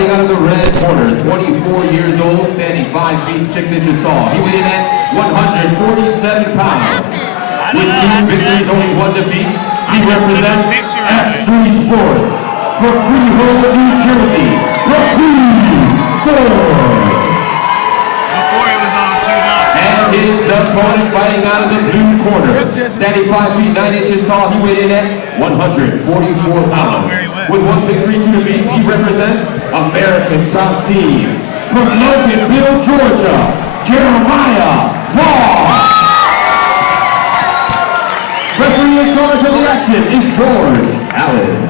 fighting out of the red corner, 24 years old, standing 5 feet 6 inches tall. He weighed in at 147 pounds. With 2 victories, only 1 defeat, he represents X3 Sports from Freehold, New Jersey, Thorpe. And his opponent fighting out of the blue corner, standing 5 feet 9 inches tall, he weighed in at 144 pounds. With 1 victory, 2 defeats, he represents American Top Team from Loganville, Georgia, Jeremiah Vaught. Referee in charge of the action is George Allen.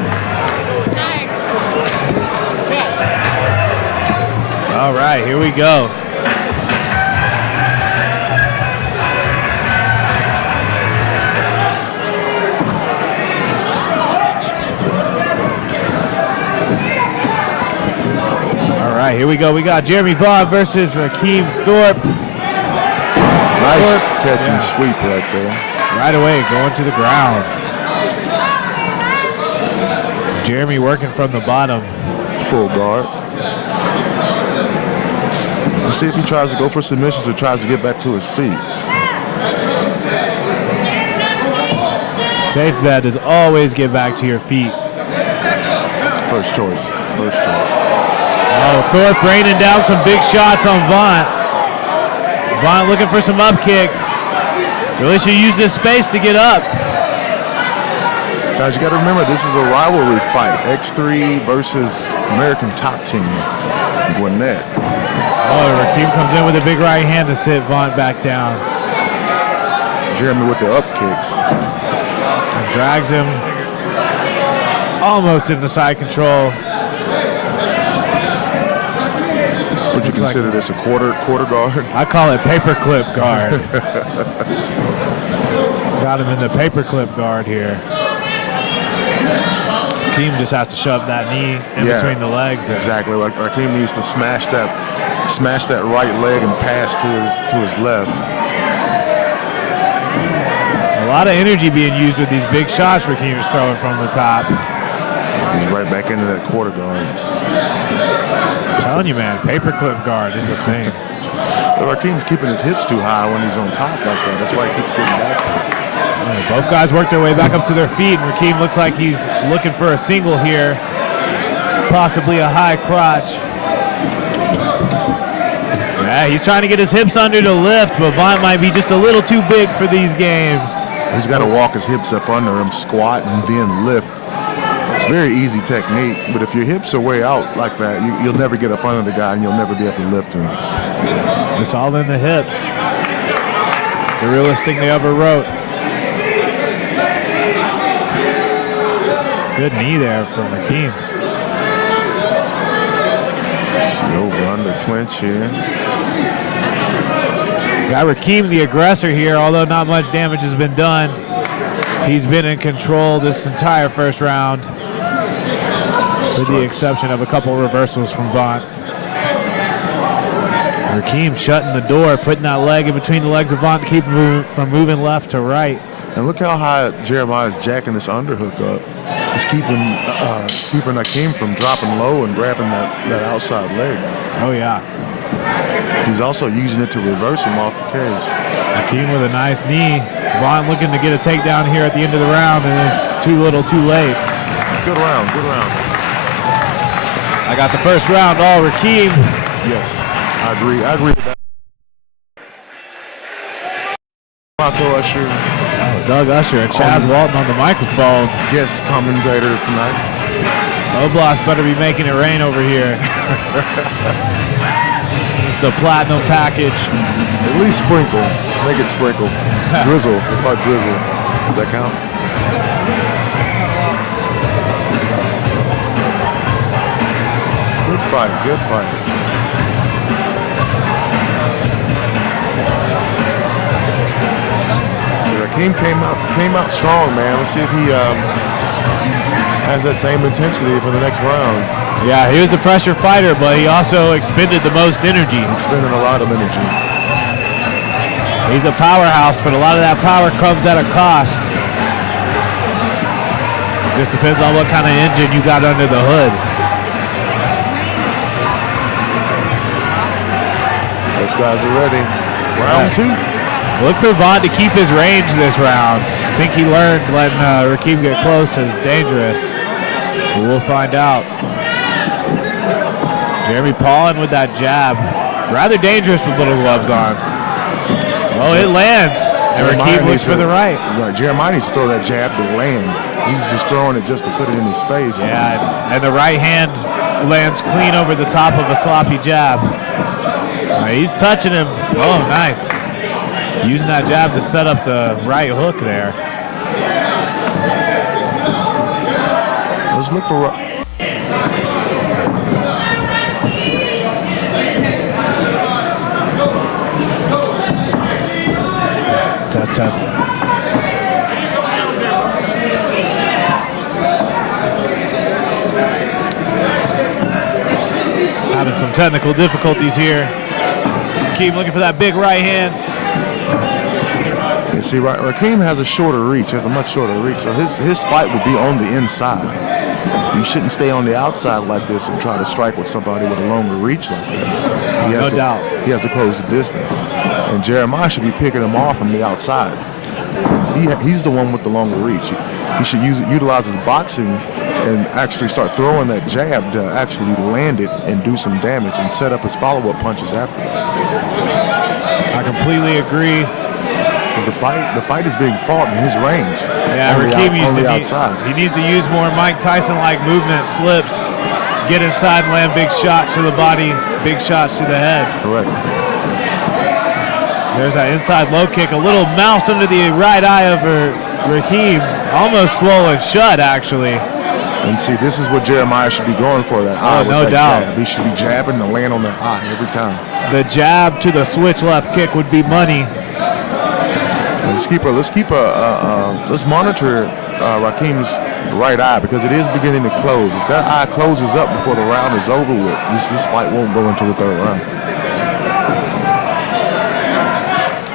All right, here we go. All right, here we go. We got Jeremy Vaught versus Rakeem Thorpe. Nice catch and sweep right there. Right away, going to the ground. Jeremy working from the bottom. Full guard. Let's see if he tries to go for submissions or tries to get back to his feet. Safe bet is always get back to your feet. First choice. First choice. Oh, Thorpe raining down some big shots on Vaught. Vaught looking for some up kicks. Really should use this space to get up. Guys, you got to remember, this is a rivalry fight. X3 versus American Top Team. Gwinnett. Oh, Rakeem comes in with a big right hand to sit Vaught back down. Jeremy with the up kicks. And drags him almost into side control. Would you consider this a quarter guard? I call it paperclip guard. Got him in the paperclip guard here. Rakeem just has to shove that knee in between the legs. Exactly. Like Rakeem needs to smash that right leg and pass to his left. A lot of energy being used with these big shots Rakeem is throwing from the top. He's right back into that quarter guard. I'm telling you, man, paperclip guard is a thing. Rakeem's keeping his hips too high when he's on top like that. That's why he keeps getting back to it. Both guys work their way back up to their feet, and Rakeem looks like he's looking for a single here, possibly a high crotch. Yeah, he's trying to get his hips under to lift, but Vaught might be just a little too big for these games. He's got to walk his hips up under him, squat, and then lift. It's very easy technique, but if your hips are way out like that, you'll never get up under the guy, and you'll never be able to lift him. It's all in the hips. The realest thing they ever wrote. Good knee there from Rakeem. See over under clinch here. Got Rakeem the aggressor here, although not much damage has been done. He's been in control this entire first round, with the exception of a couple reversals from Vaught. Rakeem shutting the door, putting that leg in between the legs of Vaught to keep him from moving left to right. And look how high Jeremiah's jacking this underhook up. He's keeping Rakeem from dropping low and grabbing that outside leg. Oh, yeah. He's also using it to reverse him off the cage. Rakeem with a nice knee. Vaught looking to get a takedown here at the end of the round, and it's too little too late. Good round, good round. I got the first round all Rakeem. Yes, I agree with that. Usher. Oh, Doug Usher and Chaz Walton on the microphone. Guest commentators tonight. Oblas better be making it rain over here. It's the platinum package. At least sprinkle. Make it sprinkle. Drizzle. What about drizzle? Does that count? Good fight. Good fight. Rakeem came out strong, man. Let's see if he has that same intensity for the next round. Yeah, he was the pressure fighter, but he also expended the most energy. Expended a lot of energy. He's a powerhouse, but a lot of that power comes at a cost. Just depends on what kind of engine you got under the hood. Both guys are ready. Round 2. Look for Vaught to keep his range this round. I think he learned letting Rakeem get close is dangerous. But we'll find out. Jeremy Paulin with that jab. Rather dangerous with little gloves on. Oh, it lands. And Rakeem looks for the right. Right, Jeremiah needs to throw that jab to land. He's just throwing it just to put it in his face. Yeah, and the right hand lands clean over the top of a sloppy jab. He's touching him. Oh, nice. Using that jab to set up the right hook there. Let's look for... Test. Having some technical difficulties here. Keep looking for that big right hand. You see, Rakeem has a shorter reach, has a much shorter reach, so his fight would be on the inside. You shouldn't stay on the outside like this and try to strike with somebody with a longer reach like that. No doubt. He has to close the distance. And Jeremiah should be picking him off from the outside. He's the one with the longer reach. He should utilize his boxing and actually start throwing that jab to actually land it and do some damage and set up his follow-up punches after that. I completely agree. Because the fight is being fought in his range. Yeah, Rakeem outside. He needs to use more Mike Tyson-like movement, slips, get inside and land big shots to the body, big shots to the head. Correct. There's that inside low kick, a little mouse under the right eye of Rakeem, almost swollen shut actually. And see, this is what Jeremiah should be going for, that eye with no that doubt. jab. He should be jabbing to land on that eye every time. The jab to the switch left kick would be money. Let's monitor Rakeem's right eye because it is beginning to close. If that eye closes up before the round is over with, this fight won't go into the third round.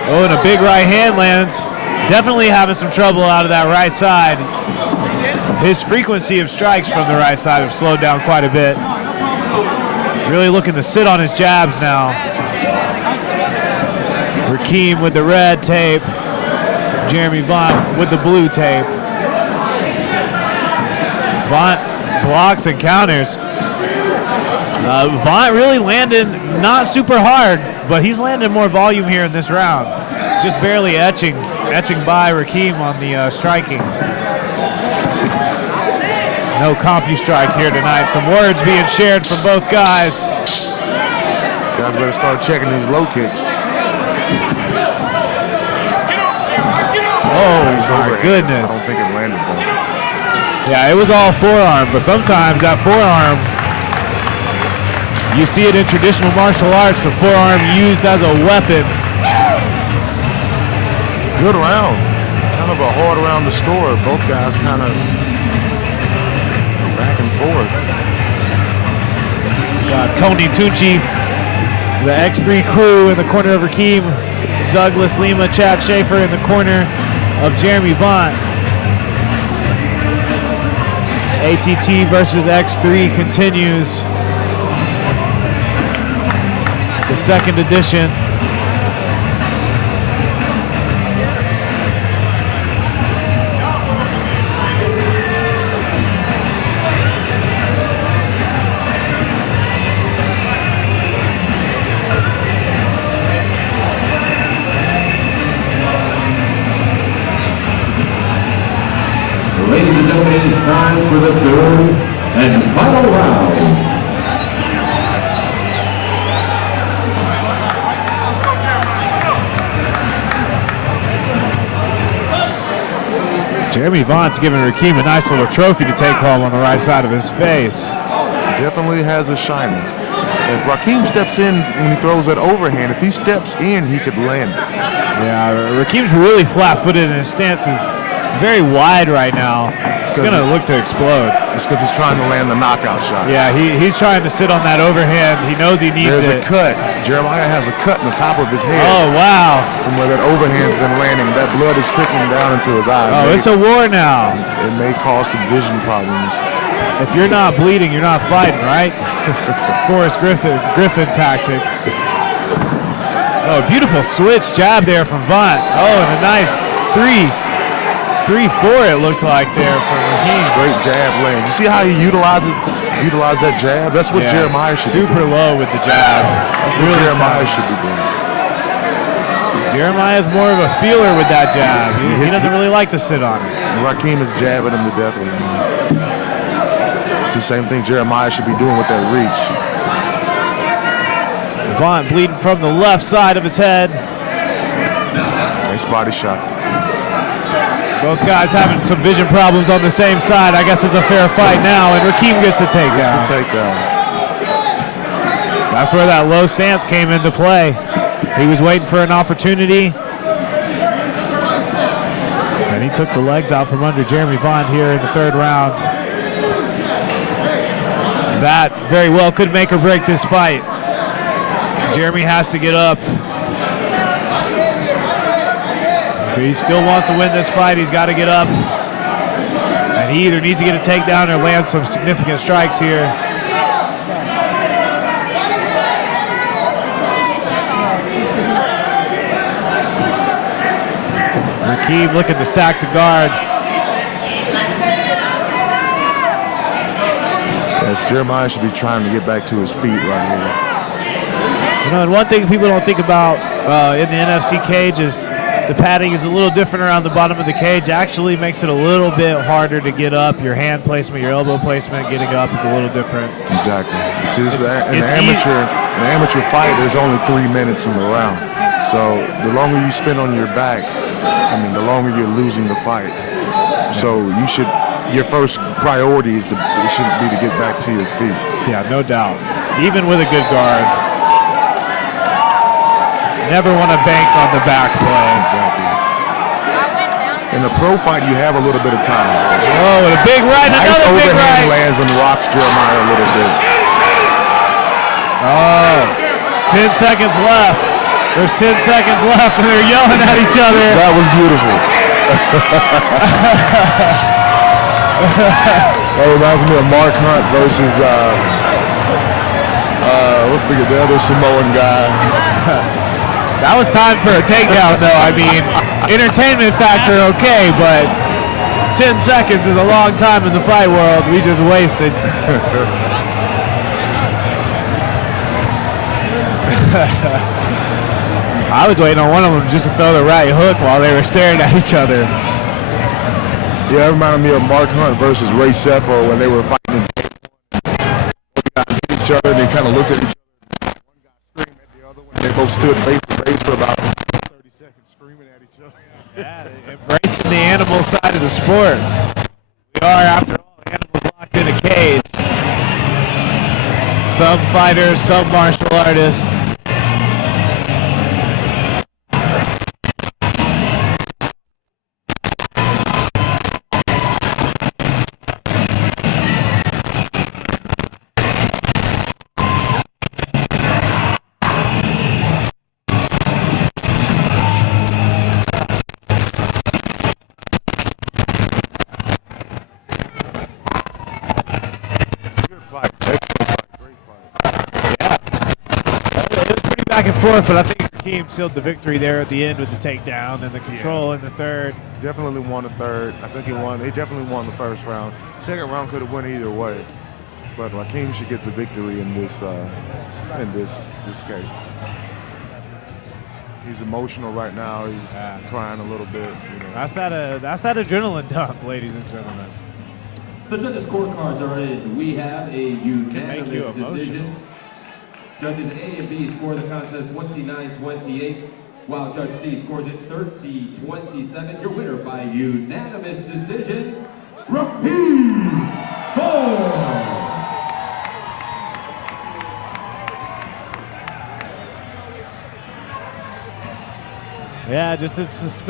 Oh, and a big right hand lands. Definitely having some trouble out of that right side. His frequency of strikes from the right side have slowed down quite a bit. Really looking to sit on his jabs now. Rakeem with the red tape. Jeremy Vaught with the blue tape. Vaught blocks and counters. Vaught really landing not super hard, but he's landing more volume here in this round. Just barely etching by Rakeem on the striking. No CompuStrike here tonight. Some words being shared from both guys. Guys better start checking these low kicks. Oh my goodness. I don't think it landed though. Yeah, it was all forearm, but sometimes that forearm, you see it in traditional martial arts, the forearm used as a weapon. Good round. Kind of a hard round to score. Both guys kind of back and forth. Got Tony Tucci, the X3 crew in the corner of Rakeem, Douglas Lima, Chad Schaefer in the corner of Jeremy Vaught. ATT versus X3 continues. The second edition. Ladies and gentlemen, it is time for the third and final round. Jeremy Vaught's giving Rakeem a nice little trophy to take home on the right side of his face. Definitely has a shiner. If Rakeem steps in when he throws that overhand, if he steps in, he could land it. Yeah, Rakeem's really flat-footed and his stance is very wide right now. It's going to look to explode. It's because he's trying to land the knockout shot. Yeah, he's trying to sit on that overhand. He knows he needs There's it. a cut. Jeremiah has a cut in the top of his head. Oh, wow. From where that overhand's been landing. That blood is trickling down into his eye. Oh, it's a war now. It may cause some vision problems. If you're not bleeding, you're not fighting, right? Forrest Griffin tactics. Oh, beautiful switch jab there from Vaught. Oh, and a nice 3-4 it looked like there for Raheem. Great jab lands. You see how he utilized that jab? That's what Jeremiah should be doing. Super low with the jab. That's what Jeremiah should be doing. Jeremiah's more of a feeler with that jab. He doesn't really like to sit on it. Raheem is jabbing him to death right now. It's the same thing Jeremiah should be doing with that reach. Vaught bleeding from the left side of his head. Nice body shot. Both guys having some vision problems on the same side. I guess it's a fair fight now, and Raheem gets the takedown. Gets the takedown. That's where that low stance came into play. He was waiting for an opportunity. And he took the legs out from under Jeremy Vaught here in the third round. That very well could make or break this fight. Jeremy has to get up. If he still wants to win this fight, he's got to get up. And he either needs to get a takedown or land some significant strikes here. Raheem looking to stack the guard. Yes, Jeremiah should be trying to get back to his feet right here. You know, and one thing people don't think about in the NFC cage is the padding is a little different around the bottom of the cage. Actually makes it a little bit harder to get up. Your hand placement, your elbow placement, getting up is a little different. Exactly. In an amateur fight, there's only 3 minutes in the round. So the longer you spend on your back, the longer you're losing the fight. So your first priority should be to get back to your feet. Yeah, no doubt. Even with a good guard. Never want to bank on the back play. Exactly. In a pro fight, you have a little bit of time. Oh, with a big right, nice another big right. Lands and rocks Jeremiah a little bit. Oh, 10 seconds left. There's 10 seconds left, and they're yelling at each other. That was beautiful. That reminds me of Mark Hunt versus what's the other Samoan guy? That was time for a takedown, though. I mean, entertainment factor, okay, but 10 seconds is a long time in the fight world. We just wasted. I was waiting on one of them just to throw the right hook while they were staring at each other. Yeah, it reminded me of Mark Hunt versus Ray Sefo when they were fighting. Both guys hit each other and they kind of looked at each other. One guy screamed at the other one. They both stood face to face for about 30 seconds screaming at each other. Yeah, embracing the animal side of the sport. We are, after all, animals locked in a cage. Some fighters, some martial artists. Back and forth, but I think Raheem sealed the victory there at the end with the takedown and the control in the third. Definitely won the third. I think he definitely won the first round. Second round could have went either way, but Raheem should get the victory in this case. He's emotional right now. He's crying a little bit. You know. That's that adrenaline dump, ladies and gentlemen. The judges' scorecards are in. We have a unanimous decision. Judges A and B score the contest 29-28, while Judge C scores it 30-27. Your winner by unanimous decision, Raheem Thorpe. Yeah, just as suspect.